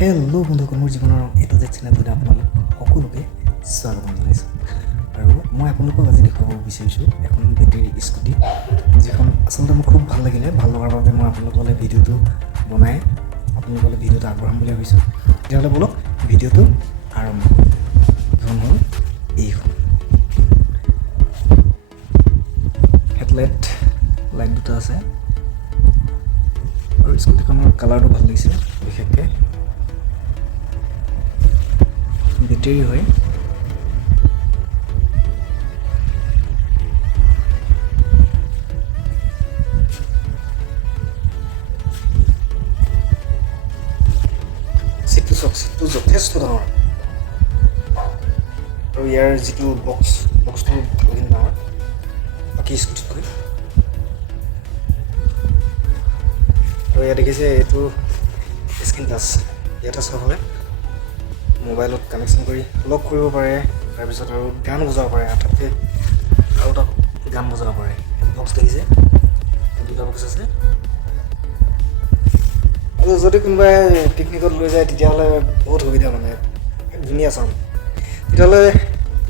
Hello' বন্ধুসকল, মোৰ জীৱনৰ এইটো যে চেনেলটোতে আপোনালোক সকলোকে স্বাগতম জনাইছোঁ। আৰু মই আপোনালোকক আজি দেখুৱাব বিচাৰিছোঁ এখন বেটেৰী স্কুটি, যিখন আচলতে মোৰ খুব ভাল লাগিলে। ভাল লগাৰ বাবে মই আপোনালোকলৈ ভিডিঅ'টো বনাই আপোনালোকলৈ ভিডিঅ'টো আগবঢ়াম বুলি ভাবিছোঁ। তেতিয়াহ'লে বলক ভিডিঅ'টো আৰম্ভ কৰোঁ। এখন হ'ল এইখন হেডলাইট, লাইট দুটা আছে আৰু স্কুটিখনৰ কালাৰটো ভাল লাগিছে। বিশেষকৈ বেটেৰী হয়। চিটটো চাওক, চিটটো যথেষ্ট ডাঙৰ আৰু ইয়াৰ যিটো বক্সটো বহুত ডাঙৰ বাকী স্কুটিতকৈ। আৰু ইয়াত দেখিছে এইটো স্ক্ৰীন টাচ, ইয়াতে চাব হ'লে মোবাইলত কানেকশ্যন কৰি লক কৰিব পাৰে। তাৰপিছত আৰু গান বজাব পাৰে, আটাইতকৈ আৰু এটা গান বজাব পাৰে। বক্স দেখিছে, দুটা বক্স আছে। আৰু যদি কোনোবাই পিকনিকত লৈ যায় তেতিয়াহ'লে বহুত সুবিধা, মানে ধুনীয়া চাউণ্ড। তেতিয়াহ'লে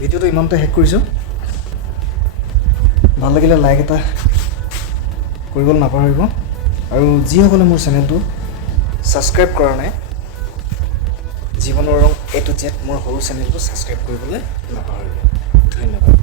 ভিডিঅ'টো ইমানতে শেষ কৰিছোঁ। ভাল লাগিলে লাইক এটা কৰিবলৈ নাপাহৰিব, আৰু যিসকলে মোৰ চেনেলটো ছাবস্ক্ৰাইব কৰা নাই, জীৱনৰ ৰং A to Z মোৰ সৰু চেনেলটো ছাবস্ক্ৰাইব কৰিবলৈ নাপাহৰিব। ধন্যবাদ।